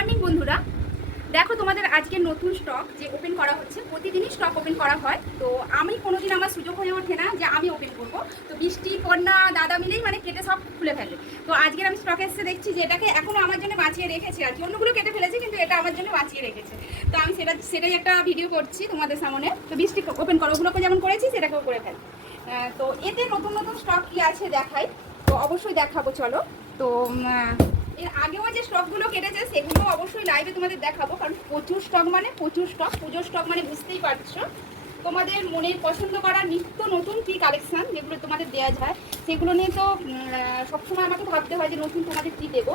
Morning বন্ধুরা, দেখো তোমাদের আজকে নতুন স্টক যে ওপেন করা হচ্ছে। প্রতিদিনই স্টক ওপেন করা হয়, তো আমি কোনোদিন আমার সুযোগ হয়ে ওঠে না যে আমি ওপেন করব। তো বৃষ্টি কন্যা দাদা মিলেই মানে কেটে সব খুলে ফেলে। তো আজকের আমি স্টকে এসে দেখছি যে এটাকে এখনও আমার জন্য বাঁচিয়ে রেখেছে আর কি। অন্যগুলো কেটে ফেলেছে, কিন্তু এটা আমার জন্য বাঁচিয়ে রেখেছে। তো আমি সেটাই একটা ভিডিও করছি তোমাদের সামনে। তো বৃষ্টি ওপেন করো, ওগুলোকে যেমন করেছি সেটাকেও করে ফেল। তো এতে নতুন নতুন স্টক কী আছে দেখাই, তো অবশ্যই দেখাবো। চলো, তো এর আগেও যে স্টকগুলো কেটেছে সেগুলো অবশ্যই লাইভে তোমাদের দেখাবো, কারণ প্রচুর স্টক মানে প্রচুর স্টক, পুজোর স্টক মানে বুঝতেই পারছো। তোমাদের মনের পছন্দ করা নিত্য নতুন কী কালেকশান যেগুলো তোমাদের দেওয়া যায়, সেগুলো নিয়ে তো সবসময় আমাকে ভাবতে হয় যে নতুন তোমাদের কী দেবো।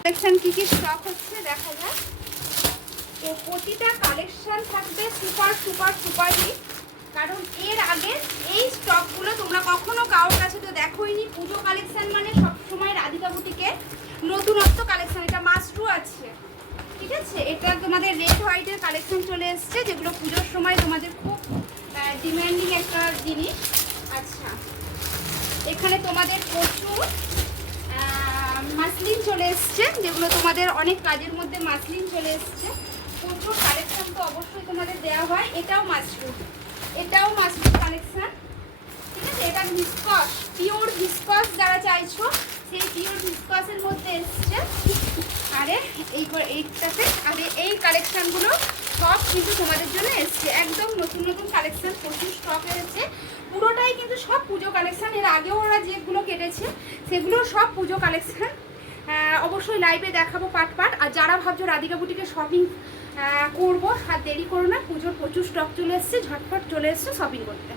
কালেকশান কী কী স্টক হচ্ছে দেখা যায়। তো প্রতিটা কালেকশান থাকবে সুপার সুপার সুপার হিট, কারণ এর আগে এই স্টকগুলো তোমরা কখনো কারোর কাছে তো দেখোইনি। পুজো কালেকশান মানে সবসময় রাধিকা বুটিকে নতুনত্ব কালেকশান, এটা মাস্টু আছে, ঠিক আছে। এটা তোমাদের রেড হোয়াইটের কালেকশান চলে এসছে, যেগুলো পুজোর সময় তোমাদের খুব ডিম্যান্ডিং একটা জিনিস। আচ্ছা, এখানে তোমাদের প্রচুর মাসলিন চলে এসছে, যেগুলো তোমাদের অনেক কাজের মধ্যে মাসলিন চলে এসছে। প্রচুর কালেকশান তো অবশ্যই তোমাদের দেওয়া হয়। এটাও মাশরুম, এটাও মাশরুম কালেকশান, ঠিক আছে। এটা ভিসকস, পিওর ভিসকস যারা চাইছো সেই পিওর ভিসকসের মধ্যে এসছে। আরে এইটাতে আরে এই কালেকশানগুলো সব কিন্তু তোমাদের জন্য এসছে, একদম নতুন নতুন কালেকশান, প্রচুর স্টক এসেছে। পুরোটাই কিন্তু সব পুজো কালেকশান। এর আগেও ওরা যেগুলো কেটেছে সেগুলো সব পুজো কালেকশান। অবশ্যই লাইভে দেখাবো পার্ট পার্ট। আর যারা ভাবছো রাধিকা বুটিকে শপিং করবো, আর দেরি করো না, পুজোর প্রচুর স্টক চলে এসছে, ঝটপট চলে এসছে শপিং করতে।